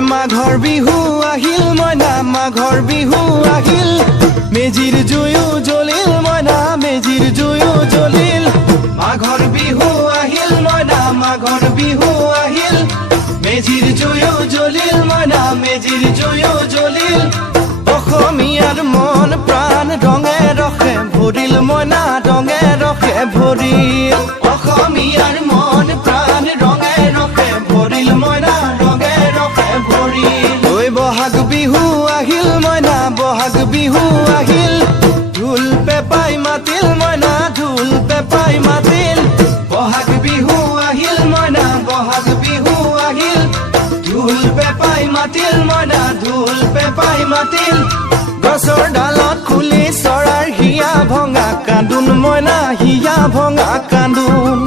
মাঘৰ বিহু আহিল মইনা মাঘৰ বিহু আহিল মেজিৰ জুয়ো জ্বলিল মইনা মেজিৰ জুয়ো জ্বলিল মাঘৰ বিহু আহিল মইনা মাঘৰ বিহু আহিল মেজিৰ জুয়ো জ্বলিল মইনা মেজিৰ জুয়ো জ্বলিল অসমীয়াৰ মন প্ৰাণ ৰঙে ৰসে ভৰিল মইনা ৰঙে ৰসে ভৰিল অসমীয়াৰ মন প্ৰাণ ৰঙে ৰসে ভৰিল মইনা ৰঙে ৰসে ভৰিল ঐ বহাগ বিহু আহিল মইনা বহাগ বিহু আহিল ঢোল পেপাই মাতিল মইনা ঢোল পেপাই মাতিল বহাগ বিহু আহিল মইনা বহাগ বিহু আহিল ঢোল পেপাই মাতিল মইনা ঢোল পেপাই মাতিল গছৰ ডালত খুলি চৰাৰ হিয়া ভঙা কান্দোন মইনা হিয়া ভঙা কান্দোন